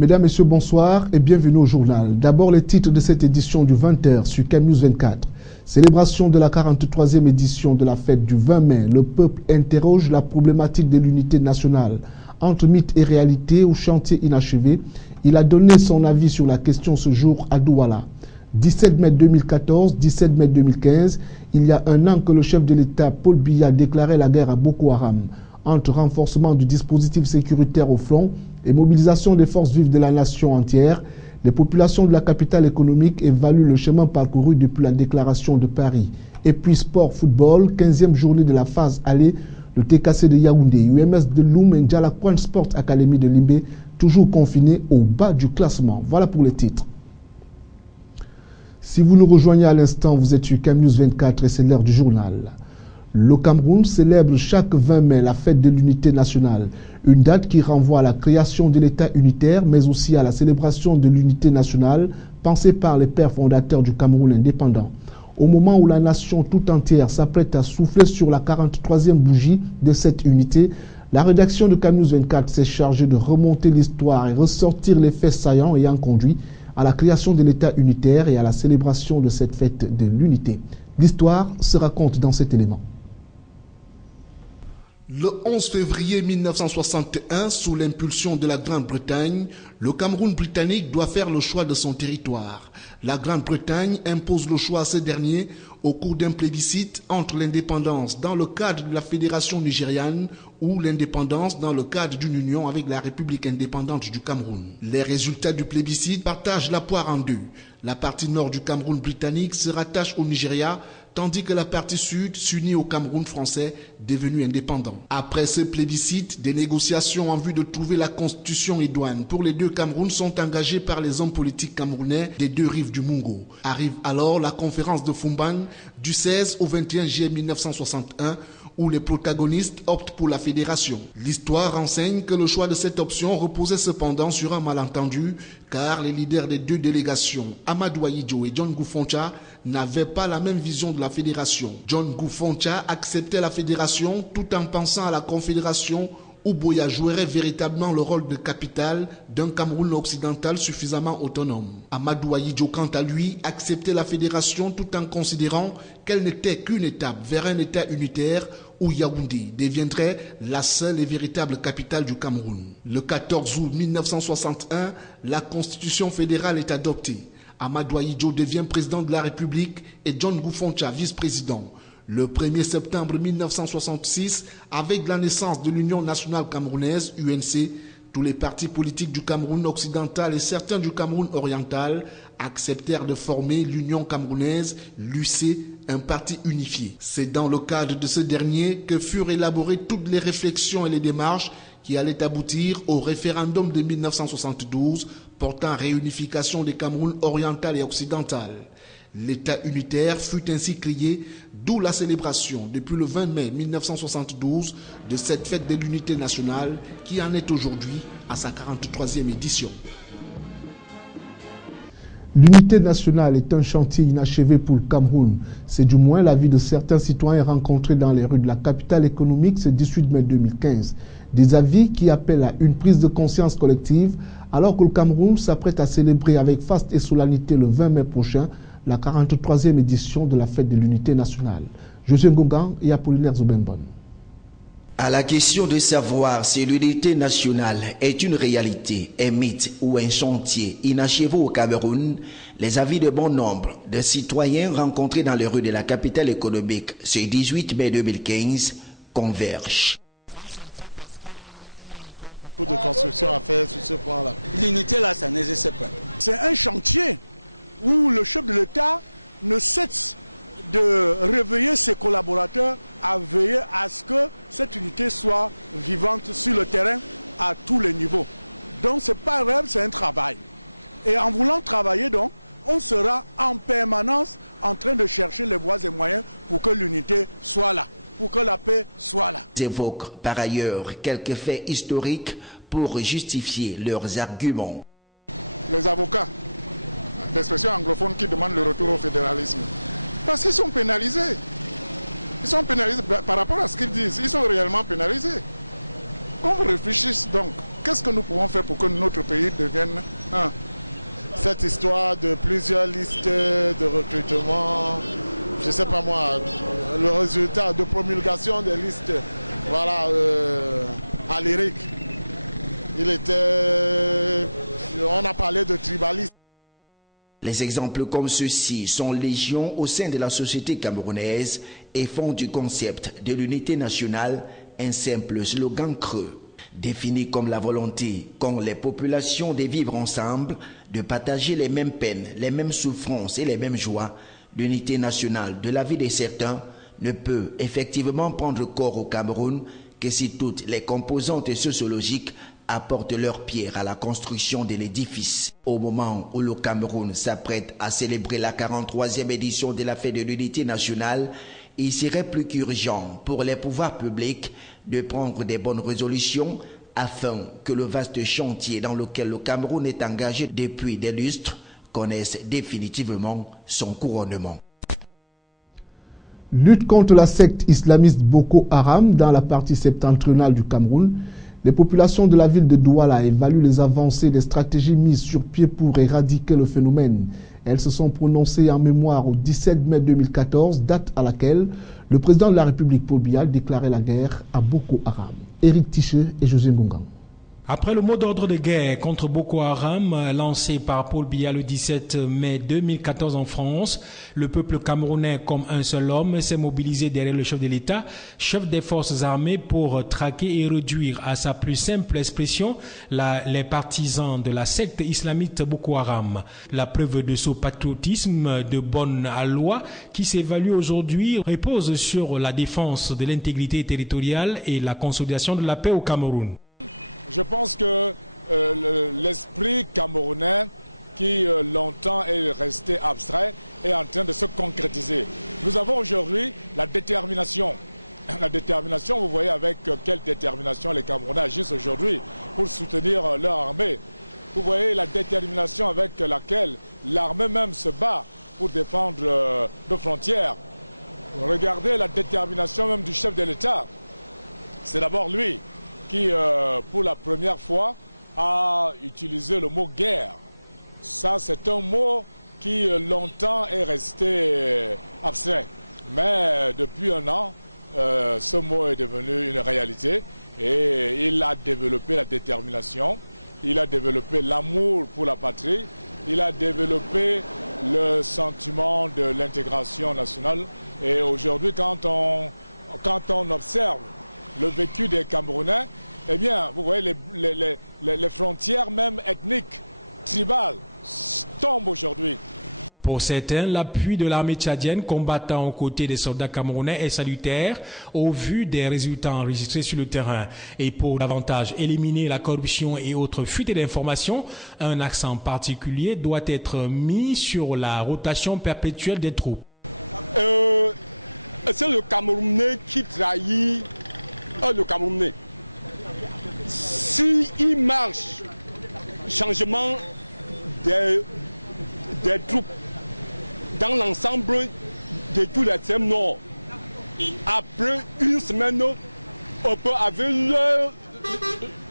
Mesdames, Messieurs, bonsoir et bienvenue au journal. D'abord, les titres de cette édition du 20h sur CamNews 24. Célébration de la 43e édition de la fête du 20 mai. Le peuple interroge la problématique de l'unité nationale. Entre mythe et réalité, au chantier inachevé, il a donné son avis sur la question ce jour à Douala. 17 mai 2014, 17 mai 2015, il y a un an que le chef de l'État, Paul Biya, déclarait la guerre à Boko Haram. Entre renforcement du dispositif sécuritaire au front et mobilisation des forces vives de la nation entière, les populations de la capitale économique évaluent le chemin parcouru depuis la déclaration de Paris. Et puis sport, football, 15e journée de la phase aller, le TKC de Yaoundé, UMS de Loum et Njala Kwan Sport Academy de Limbé, toujours confinés au bas du classement. Voilà pour les titres. Si vous nous rejoignez à l'instant, vous êtes sur CamNews 24 et c'est l'heure du journal. Le Cameroun célèbre chaque 20 mai la fête de l'unité nationale, une date qui renvoie à la création de l'État unitaire, mais aussi à la célébration de l'unité nationale pensée par les pères fondateurs du Cameroun indépendant. Au moment où la nation tout entière s'apprête à souffler sur la 43e bougie de cette unité, la rédaction de CamNews 24 s'est chargée de remonter l'histoire et ressortir les faits saillants ayant conduit à la création de l'État unitaire et à la célébration de cette fête de l'unité. L'histoire se raconte dans cet élément. Le 11 février 1961, sous l'impulsion de la Grande-Bretagne, le Cameroun britannique doit faire le choix de son territoire. La Grande-Bretagne impose le choix à ce dernier au cours d'un plébiscite entre l'indépendance dans le cadre de la Fédération nigériane ou l'indépendance dans le cadre d'une union avec la République indépendante du Cameroun. Les résultats du plébiscite partagent la poire en deux. La partie nord du Cameroun britannique se rattache au Nigeria, tandis que la partie sud s'unit au Cameroun français, devenu indépendant. Après ce plébiscite, des négociations en vue de trouver la constitution idoine pour les deux Camerouns sont engagées par les hommes politiques camerounais des deux rives du Mungo. Arrive alors la conférence de Fumban du 16 au 21 juillet 1961, où les protagonistes optent pour la fédération. L'histoire renseigne que le choix de cette option reposait cependant sur un malentendu, car les leaders des deux délégations, Amadou Ahidjo et John Goufoncha, n'avaient pas la même vision de la fédération. John Goufoncha acceptait la fédération tout en pensant à la confédération où Boya jouerait véritablement le rôle de capitale d'un Cameroun occidental suffisamment autonome. Amadou Ahidjo, quant à lui, acceptait la fédération tout en considérant qu'elle n'était qu'une étape vers un État unitaire où Yaoundé deviendrait la seule et véritable capitale du Cameroun. Le 14 août 1961, la constitution fédérale est adoptée. Amadou Ahidjo devient président de la République et John Goufoncha vice-président. Le 1er septembre 1966, avec la naissance de l'Union nationale camerounaise, UNC, tous les partis politiques du Cameroun occidental et certains du Cameroun oriental acceptèrent de former l'Union camerounaise, l'UC, un parti unifié. C'est dans le cadre de ce dernier que furent élaborées toutes les réflexions et les démarches qui allaient aboutir au référendum de 1972 portant réunification des Camerouns oriental et occidental. L'État unitaire fut ainsi créé, d'où la célébration depuis le 20 mai 1972 de cette fête de l'unité nationale qui en est aujourd'hui à sa 43e édition. L'unité nationale est un chantier inachevé pour le Cameroun. C'est du moins l'avis de certains citoyens rencontrés dans les rues de la capitale économique ce 18 mai 2015. Des avis qui appellent à une prise de conscience collective alors que le Cameroun s'apprête à célébrer avec faste et solennité le 20 mai prochain la 43e édition de la fête de l'unité nationale. José Ngongan et Apollinaire Zobembon. À la question de savoir si l'unité nationale est une réalité, un mythe ou un chantier inachevé au Cameroun, les avis de bon nombre de citoyens rencontrés dans les rues de la capitale économique ce 18 mai 2015 convergent. De construction à faire sur ce point-là. L'unité là, ça n'existe pas. C'est un chantier où le chef de l'État ne cesse de réveiller ses collaborateurs à veiller à ce que cette unité soit vivante sur le terrain à tous les niveaux. Donc ce n'est pas un rêve, c'est un travail. Et en voulant travailler donc, on sera en permanence en train de chercher les voies et moyens pour que l'unité soit là, pour que la paix soit là. Ils évoquent par ailleurs quelques faits historiques pour justifier leurs arguments. Les avocats d'expression anglophone qui demandent le retour au fédéralisme. Parce qu'ils sont pénalisés. Ils sont pénalisés par rapport à ce qu'ils disent. Ils sont réellement pénalisés. Qu'on réfléchisse donc. qu'est-ce que nous pouvons faire pour que notre pays devienne un? Cette histoire de plusieurs listes de recrutement, je ne sais pas moi, le résultat de promulgation des listes, voilà, à l'ERIC. On a parlé de tribalisme. Les exemples comme ceux-ci sont légion au sein de la société camerounaise et font du concept de l'unité nationale un simple slogan creux, défini comme la volonté qu'ont les populations de vivre ensemble, de partager les mêmes peines, les mêmes souffrances et les mêmes joies. L'unité nationale de la vie de certains ne peut effectivement prendre corps au Cameroun que si toutes les composantes sociologiques apportent leur pierre à la construction de l'édifice. Au moment où le Cameroun s'apprête à célébrer la 43e édition de la fête de l'unité nationale, il serait plus qu'urgent pour les pouvoirs publics de prendre des bonnes résolutions afin que le vaste chantier dans lequel le Cameroun est engagé depuis des lustres connaisse définitivement son couronnement. Lutte contre la secte islamiste Boko Haram dans la partie septentrionale du Cameroun. Les populations de la ville de Douala évaluent les avancées des stratégies mises sur pied pour éradiquer le phénomène. Elles se sont prononcées en mémoire au 17 mai 2014, date à laquelle le président de la République Paul Biya déclarait la guerre à Boko Haram. Éric Tiché et José Ngongan. Après le mot d'ordre de guerre contre Boko Haram lancé par Paul Biya le 17 mai 2014 en France, le peuple camerounais comme un seul homme s'est mobilisé derrière le chef de l'État, chef des forces armées, pour traquer et réduire à sa plus simple expression les partisans de la secte islamiste Boko Haram. La preuve de ce patriotisme de bonne loi qui s'évalue aujourd'hui repose sur la défense de l'intégrité territoriale et la consolidation de la paix au Cameroun. Je pense que l'esprit camerounais qui longtemps est resté abstrait est en train de se concrétiser. Nous avons aujourd'hui la détermination. La détermination, vous voyez avec quelle détermination les Camerounais agissent aujourd'hui pour soutenir leur armée. Vous voyez la détermination avec laquelle l'armée même se bat pour défendre nos frontières. Regardez la détermination même du chef de l'État. C'est d'abord lui qui, pour la première fois, a utilisé le mot guerre. Ça, c'est un mot qui longtemps est resté abstrait. Mais depuis un an, ce mot est devenu une réalité et il a développé la détermination, il a développé l'amour pour la patrie, il a développé le sentiment de l'intégration nationale. Et aujourd'hui, quand on observe le vécu des Camerounais, eh bien, vous voyez, les frontières même ethniques, tribales, tombent aujourd'hui. Pour certains, l'appui de l'armée tchadienne combattant aux côtés des soldats camerounais est salutaire au vu des résultats enregistrés sur le terrain. Et pour davantage éliminer la corruption et autres fuites d'informations, un accent particulier doit être mis sur la rotation perpétuelle des troupes. C'est le Camerounais qui trahit le Camerounais. S'il marche changement des troupes dans l'ensemble de tous les thèmes nord, après une semaine, on peut avoir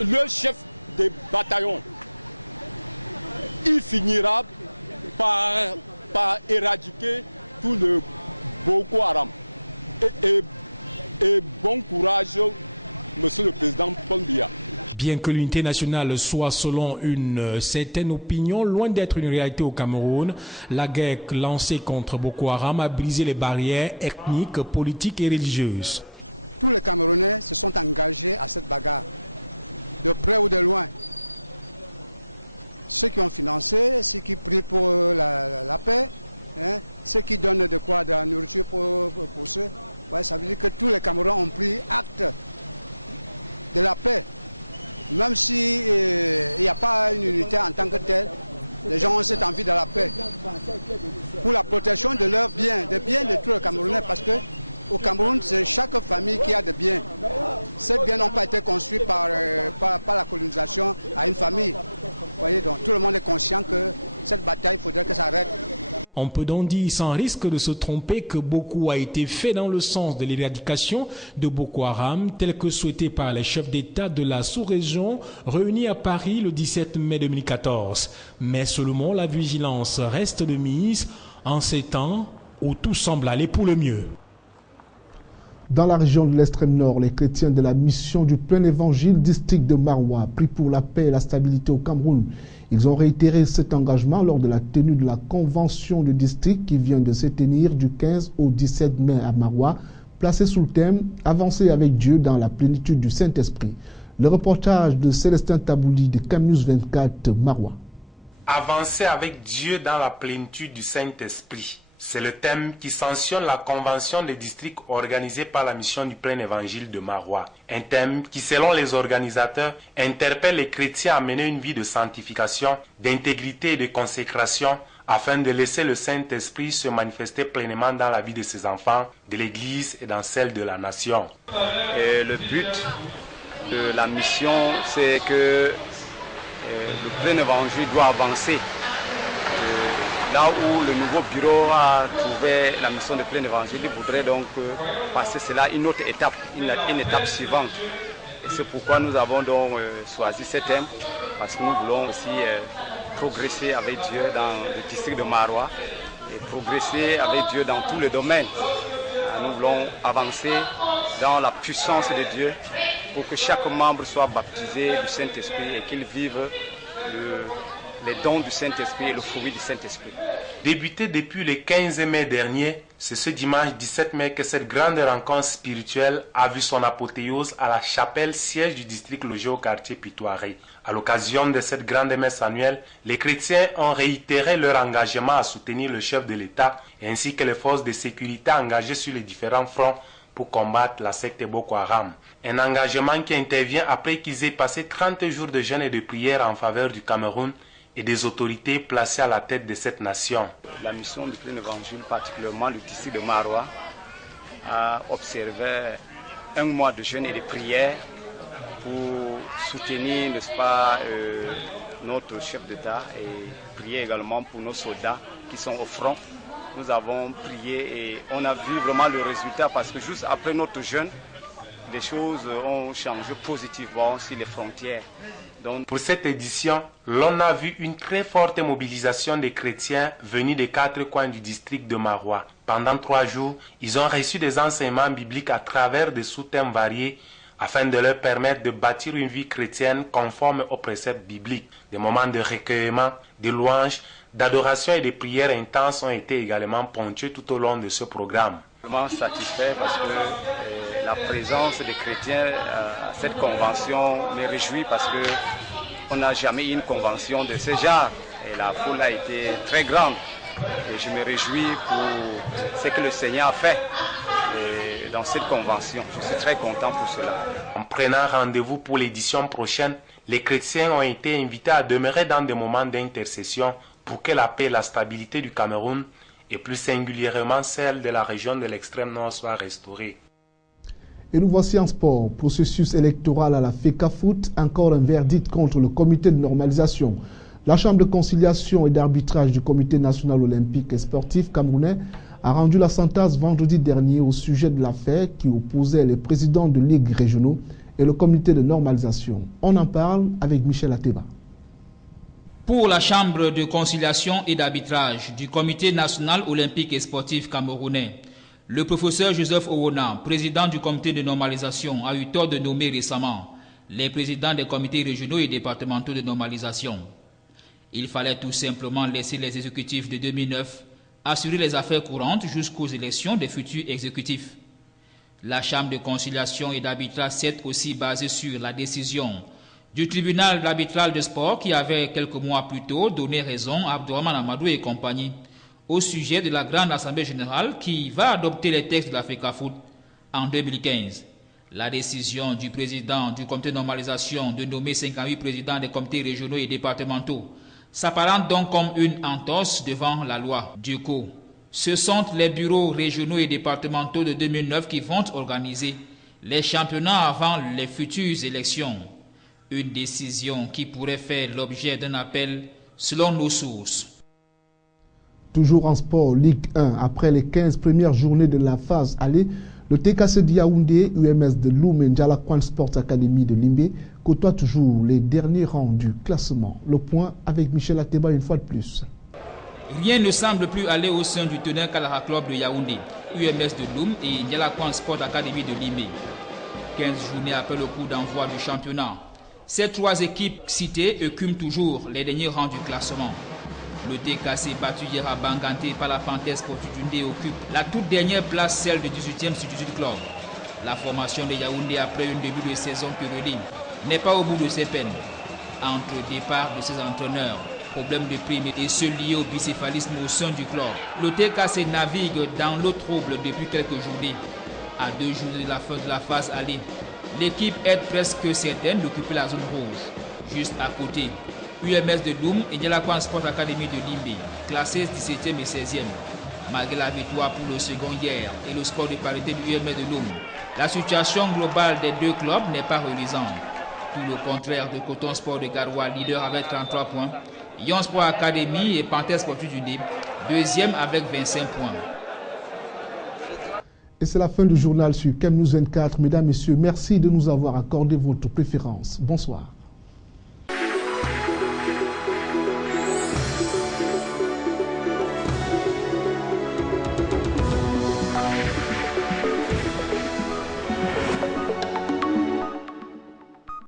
le chef des bataillons. Il finira par éradiquer tout le Boko Haram. Et bon courage, Monsieur le Président Paul Biya. Bien que l'unité nationale soit, selon une certaine opinion, loin d'être une réalité au Cameroun, la guerre lancée contre Boko Haram a brisé les barrières ethniques, politiques et religieuses. Tous les Camerounais se sont engagés à cette bagarre, de près ou de loin. Ceux qui ont financé, ceux qui prient pour la paix, hein, ceux qui donnent de quoi, de la nourriture pour ceux. Ouais, ça veut dire que tous les Camerounais ont pris acte de la paix. Même s'il n'y a pas une unité en tant que telle, les gens ont cette envie de la paix. Pour la protection de leurs biens, des biens de tous les Camerounais, parce qu'au Cameroun, c'est chaque famille qui a des biens. Ces biens n'ont pas été construits par la colonisation à une famille. Vous voyez, donc tout le monde est conscient que cette bataille, il faudrait que ça arrête. On peut donc dire sans risque de se tromper que beaucoup a été fait dans le sens de l'éradication de Boko Haram, tel que souhaité par les chefs d'État de la sous-région réunis à Paris le 17 mai 2014. Mais seulement la vigilance reste de mise en ces temps où tout semble aller pour le mieux. Dans la région de l'extrême nord, les chrétiens de la mission du plein évangile district de Maroua prient pour la paix et la stabilité au Cameroun. Ils ont réitéré cet engagement lors de la tenue de la convention du district qui vient de se tenir du 15 au 17 mai à Maroua, placée sous le thème « Avancer avec Dieu dans la plénitude du Saint-Esprit ». Le reportage de Célestin Tabouli de Camnews 24 Maroua. Avancer avec Dieu dans la plénitude du Saint-Esprit. C'est le thème qui sanctionne la convention des districts organisée par la mission du plein évangile de Maroua. Un thème qui, selon les organisateurs, interpelle les chrétiens à mener une vie de sanctification, d'intégrité et de consécration afin de laisser le Saint-Esprit se manifester pleinement dans la vie de ses enfants, de l'Église et dans celle de la nation. Et le but de la mission, c'est que le plein évangile doit avancer. Là où le nouveau bureau a trouvé la mission de plein évangile, il voudrait donc passer cela une autre étape, une étape suivante. Et c'est pourquoi nous avons donc choisi ce thème, parce que nous voulons aussi progresser avec Dieu dans le district de Maroua et progresser avec Dieu dans tous les domaines. Nous voulons avancer dans la puissance de Dieu pour que chaque membre soit baptisé du Saint-Esprit et qu'il vive les dons du Saint-Esprit et le fruit du Saint-Esprit. Débuté depuis le 15 mai dernier, c'est ce dimanche 17 mai que cette grande rencontre spirituelle a vu son apothéose à la chapelle siège du district logé au quartier Pitoiré. À l'occasion de cette grande messe annuelle, les chrétiens ont réitéré leur engagement à soutenir le chef de l'État ainsi que les forces de sécurité engagées sur les différents fronts pour combattre la secte Boko Haram. Un engagement qui intervient après qu'ils aient passé 30 jours de jeûne et de prière en faveur du Cameroun et des autorités placées à la tête de cette nation. La mission du plein évangile, particulièrement le district de Maroua, a observé un mois de jeûne et de prière pour soutenir, n'est-ce pas, notre chef d'État et prier également pour nos soldats qui sont au front. Nous avons prié et on a vu vraiment le résultat parce que juste après notre jeûne, les choses ont changé positivement sur les frontières. Donc, pour cette édition, l'on a vu une très forte mobilisation des chrétiens venus des 4 coins du district de Maroua. Pendant 3 jours, ils ont reçu des enseignements bibliques à travers des sous-thèmes variés afin de leur permettre de bâtir une vie chrétienne conforme aux préceptes bibliques. Des moments de recueillement, de louanges, d'adoration et de prières intenses ont été également ponctués tout au long de ce programme. Je suis vraiment satisfait parce que la présence des chrétiens à cette convention me réjouit parce qu'on n'a jamais eu une convention de ce genre et la foule a été très grande. Et je me réjouis pour ce que le Seigneur a fait dans cette convention. Je suis très content pour cela. En prenant rendez-vous pour l'édition prochaine, les chrétiens ont été invités à demeurer dans des moments d'intercession pour que la paix et la stabilité du Cameroun, et plus singulièrement celle de la région de l'extrême nord, soient restaurées. Et nous voici en sport. Processus électoral à la FECAFOOT, encore un verdict contre le comité de normalisation. La Chambre de conciliation et d'arbitrage du Comité national olympique et sportif camerounais a rendu la sentence vendredi dernier au sujet de l'affaire qui opposait les présidents de ligues régionaux et le comité de normalisation. On en parle avec Michel Ateba. Pour la Chambre de conciliation et d'arbitrage du Comité national olympique et sportif camerounais, le professeur Joseph Owona, président du comité de normalisation, a eu tort de nommer récemment les présidents des comités régionaux et départementaux de normalisation. Il fallait tout simplement laisser les exécutifs de 2009 assurer les affaires courantes jusqu'aux élections des futurs exécutifs. La Chambre de conciliation et d'arbitrage s'est aussi basée sur la décision du tribunal arbitral de sport qui avait quelques mois plus tôt donné raison à Abdourahmane Amadou et compagnie au sujet de la grande assemblée générale qui va adopter les textes de la FECAFOOT en 2015. La décision du président du comité de normalisation de nommer 58 présidents des comités régionaux et départementaux s'apparente donc comme une entorse devant la loi. Du coup, ce sont les bureaux régionaux et départementaux de 2009 qui vont organiser les championnats avant les futures élections. Une décision qui pourrait faire l'objet d'un appel selon nos sources. Toujours en sport, Ligue 1, après les 15 premières journées de la phase aller, le TKC de Yaoundé, UMS de Loum et Ndialakwan Sports Academy de Limbé côtoient toujours les derniers rangs du classement. Le point avec Michel Ateba une fois de plus. Rien ne semble plus aller au sein du teneur Kalara Club de Yaoundé, UMS de Loum et Ndialakwan Sports Academy de Limbé. 15 journées après le coup d'envoi du championnat. Ces trois équipes citées écument toujours les derniers rangs du classement. Le TKC battu hier à Banganté par la Panthère Sportive Dundé occupe la toute dernière place, celle du 18e sur 18 club. La formation de Yaoundé après un début de saison périodique n'est pas au bout de ses peines. Entre départ de ses entraîneurs, problèmes de prime et ceux liés au bicéphalisme au sein du club, le TKC navigue dans l'eau trouble depuis quelques journées. À 2 jours de la fin de la phase aller, l'équipe est presque certaine d'occuper la zone rouge. Juste à côté, UMS de Loum et Ndialakwan Sports Academy de Limbé, classés 17e et 16e. Malgré la victoire pour le second hier et le score de parité du UMS de Loum, la situation globale des deux clubs n'est pas reluisante. Tout le contraire de Coton Sport de Garoua, leader avec 33 points, Yon Sport Academy et Panthère Sportive du Dé, deuxième avec 25 points. Et c'est la fin du journal sur KEM News 24. Mesdames, Messieurs, merci de nous avoir accordé votre préférence. Bonsoir.